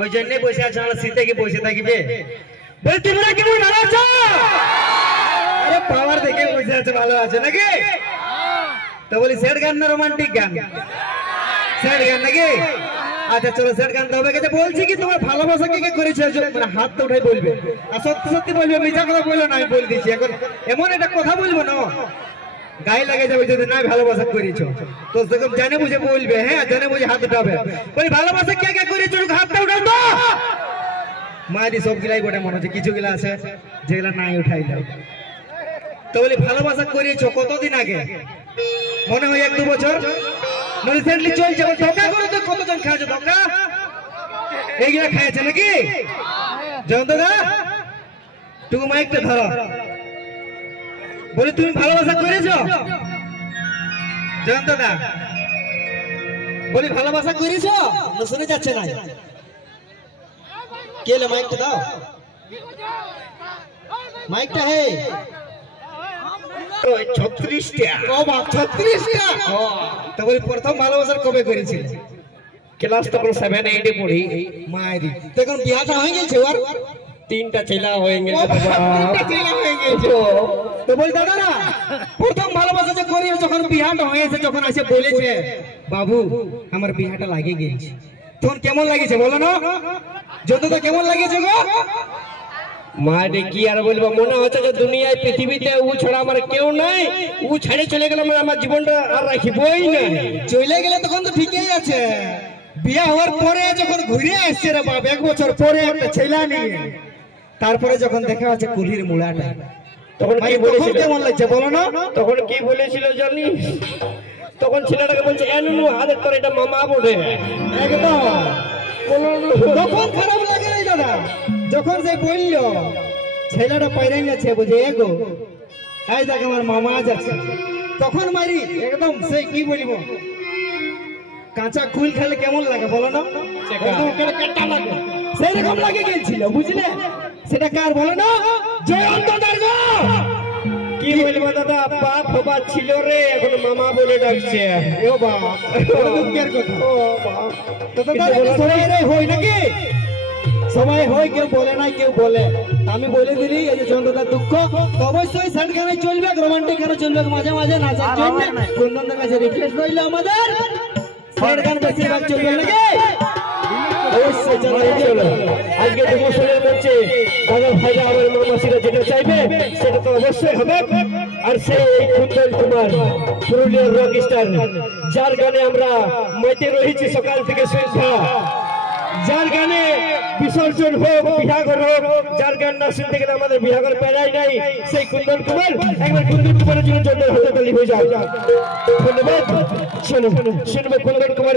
ওই জন্যই বসে আছে, আমরা শীতে কি বসে থাকবে? বল তোমরা কেমন ভালো আছো? আরে পাওয়ার দেখে বসে আছে, ভালো আছে নাকি? তো বলি সেট গান না রোমান্টিক গান? সেট গান নাকি? আচ্ছা চলো সেট গান তো হবে। কিন্তু বলছি কি তোমার ভালোবাসা কে কে করেছে? মানে হাতটা উঠাই বলবে, আর সত্যি সত্যি বলবে, মিথ্যা কথা বললো না। আমি বলে দিচ্ছি এখন এমন একটা কথা বলবো না গায়ে লাগে যাবে যদি না ভালোবাসা করেছো। তো সেরকম জানে বুঝে বলবে, হ্যাঁ জানে বুঝে হাত উঠাবে। বলি ভালোবাসা কে কে করেছো হাতটা উঠাও তো। মায়েরই সব গিলাই বটে মনে হচ্ছে, কিছু গিলা আছে যেগুলা নাই উঠাই দাও। তো বলি ভালোবাসা করেছো কতদিন আগে? মনে হয় 1-2 বছর রিসেন্টলি চলছে। ধোকা করে তো কতজন খাইছে ধোকা? এইগুলা খাইছে নাকি? জয়ন্ত দা তুমি মাইকটা ধরো। বলি তুমি ভালোবাসা করেছো জয়ন্ত দা? বলি ভালোবাসা করেছো না শুনে যাচ্ছে না? কে লে মাইকটা দাও, মাইকটা। হে 36টা। ও বাপ 36টা। তো বলি প্রথম ভালোবাসা কবে করেছিল? ক্লাস তখন 7-8 এ পড়ি। মায়েরি তখন বিয়াটা হয়ে গেছে, ওর 3টা ছেলা হয়ে গেছে। তো বলি দাদা না প্রথম ভালোবাসা যে করি যখন বিয়াটা হয়েছে, যখন এসে বলেছে বাবু আমার বিয়াটা লাগে গেছে, তখন কেমন লাগেছে বলো না? যতটা কেমন লাগেছে গো? মারে কি আর বলবো, মনে হচ্ছে যে দুনিয়ায় পৃথিবীতে ও ছাড়া আমার কেউ নাই। ও ছেড়ে চলে গেলে আমার জীবনটা আর রাখিবই না। চলে গেলে তখন তো ঠিকই আছে, বিয়া হওয়ার পরে যখন ঘুরে আসছে রে বাপ 1 বছর পরে একটা ছেলে নিয়ে, তারপরে যখন দেখা হচ্ছে কুলির মুলাটা, তখন কি বলেছিল? কেমন লাগছে বলো না? তখন কি বলেছিল জানি? তখন ছেলেটাকে বলছে এনুনু আরে তোর এটা মামা বলে। একদম তখন খারাপ লাগে নাই দাদা, যখন সে বললো ছেলেটা পাইরে যাচ্ছে বুঝে এগো এই দেখ আমার মামা যাচ্ছে, তখন মারি একদম সে কি বলবো কাঁচা কুল খেলে কেমন লাগে বলো না? কাটা লাগে, সেই রকম লাগে গেছিল বুঝলে। সেটা কার বলো না? জয়ন্ত দার্গ। কি বলবো দাদা, বাপ বাবা ছিল রে, এখন মামা বলে ডাকছে। ও বাবা দুঃখের কথা। তো সবাই রে হয় নাকি? সবাই হয়, কেউ বলে না কেউ বলে। আমি বলে দিলি এই যে জয়ন্তদার দুঃখ। তো অবশ্যই সেট গানে চলবে, রোমান্টিক গানে চলবে, মাঝে মাঝে নাচার জন্য কুন্দনদার কাছে রিকোয়েস্ট রইল আমাদের সেট গান বেশিরভাগ চলবে নাকি? অবশ্যই চলো। আজকে ডিমোশনের মঞ্চে দাদা ভাইরা আমার মামাসিরা যেটা চাইবে সেটা তো অবশ্যই হবে। আর সেই কুন্দন কুমার পুরুলিয়ার রক স্টার, যার গানে আমরা মাইতে রয়েছি সকাল থেকে সন্ধ্যা, যার গানে বিসর্জন হোক বিহাঘর হোক, যার গান না শুনতে গেলে আমাদের বিহাঘর পেরাই নাই, সেই কুন্দন কুমার। একবার কুন্দন কুমারের জন্য জন্য হাতে তালি হয়ে যায়। ধন্যবাদ। শুনবে কুন্দন কুমার।